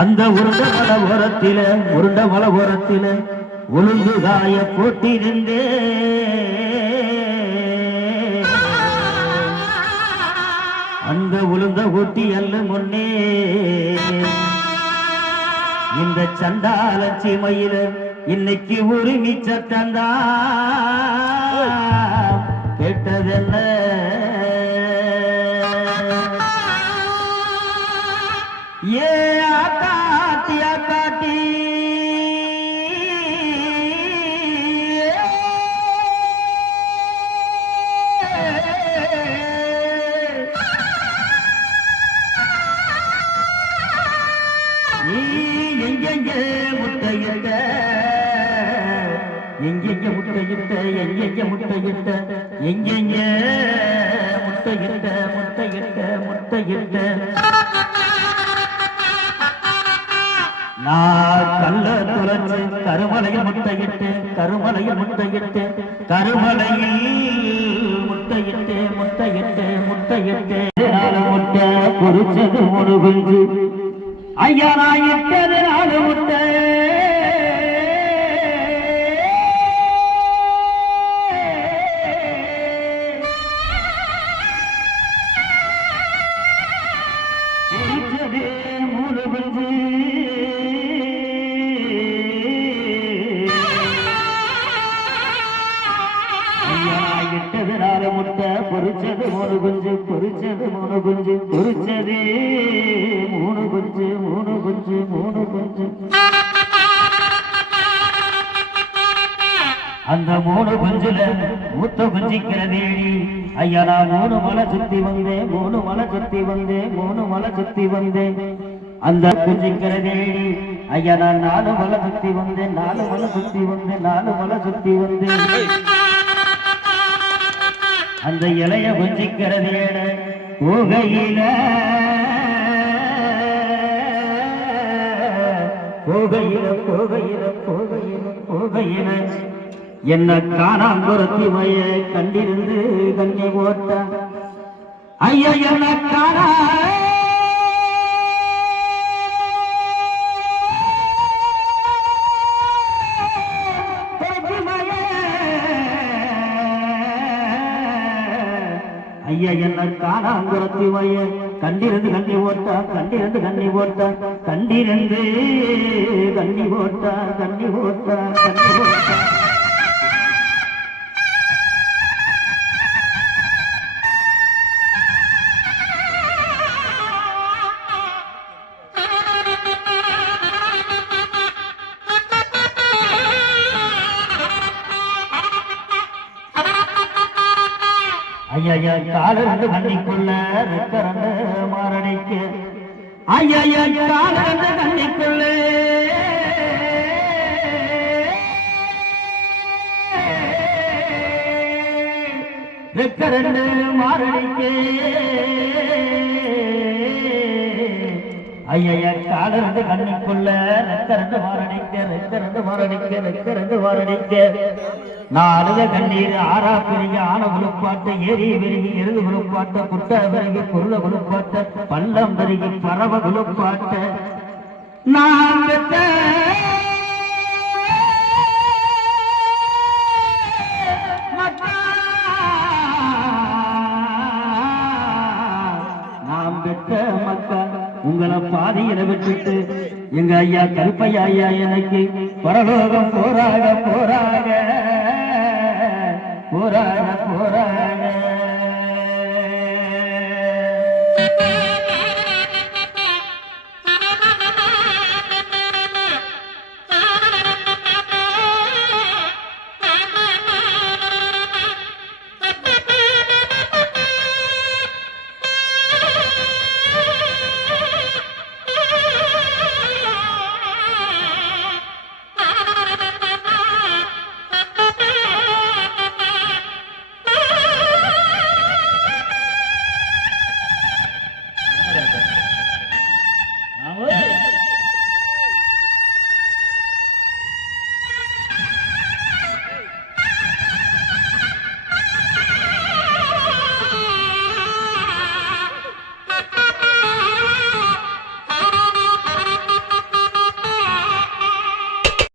அந்த உருண்ட மலை ஓரத்தில ஒழுங்கு காய போட்டிருந்தே அந்த உளுந்த ஊட்டி அல்ல முன்னே இந்த சண்டால சீமையில இன்னைக்கு உரிமை சத்தந்தா கேட்டதென்ன ஏ ஆகாட்டி ஆகாட்டி எங்கெங்க முட்டையிட்ட எங்கெங்க முட்டையிட்ட எங்கெங்க முட்டையிட்ட முட்டையிட்ட முட்டையிட்ட நான் கல்ல துளைச்சு கருமலையில் முட்டையிட்டு கருமலையில் முட்டையிட்டு கருமலையில் முட்டையிட்டு முட்டையிட்டு முட்டையிட்டு முட்டை பொறிச்சது ஒரு குஞ்சு ஐயா நான் இட்டது 4 முட்டை பொறிச்சது 3 குஞ்சு பொறிச்சது 3 குஞ்சு பொறிச்சது 3 குஞ்சு 3 குஞ்சு 3 குஞ்சு அந்த 3 குஞ்சுல மூத்த குஞ்சிக்கிற வேடி ஐயா நான் 3 மலை சுத்தி வந்தேன் 3 மலை சுத்தி வந்தேன் 3 மலை சுத்தி வந்தேன் அந்த குஞ்சிக்கிற வேடி ஐயா நான் 4 மலை சுத்தி வந்தேன் 4 மலை சுத்தி வந்தேன் 4 மலை சுத்தி வந்தேன் அந்த இளைய கொஞ்சிக்கிறதேட போகையில போகையில போகையில போகையில போகையில என்ன காணாங்குறத்தி மைய கண்டிருந்து கண்ணி போட்ட ஐயா என்ன காணா ஐயா என்ன காணாங்குறத்தி மைய கண்டிருந்து கண்ணி போட்டா கண்டிருந்து கண்ணி போட்டா கண்டிருந்து கண்ணி போட்டா கண்ணி போட்டா கண்ணி போட்டா ஐயா கால 2 கண்ணிக்குள்ள ரெக்க 2 மாரடிக்க ஐயா கால 2 கண்ணிக்குள்ள ரெக்க 2 மாரடிக்க ஐயா கால 2 கண்ணிக்குள்ள ரெக்க 2 மாரடிக்க ரெக்க 2 மாரடிக்க ரெக்க 2 மாரடிக்க நான் கண்ணீர் ஆறா பெருகி ஆன குழுப்பாட்ட ஏரி பெருகி எருது குழுப்பாட்ட குட்ட பெருகி குருள குழுப்பாட்ட பள்ளம் பெருகி பறவ குழுப்பாட்ட நான் பெற்ற மக்கா உங்களை பாதியில விட்டுட்டு எங்க ஐயா கருப்பையா ஐயா எனக்கு பரலோகம் போராக போராக போராக போராக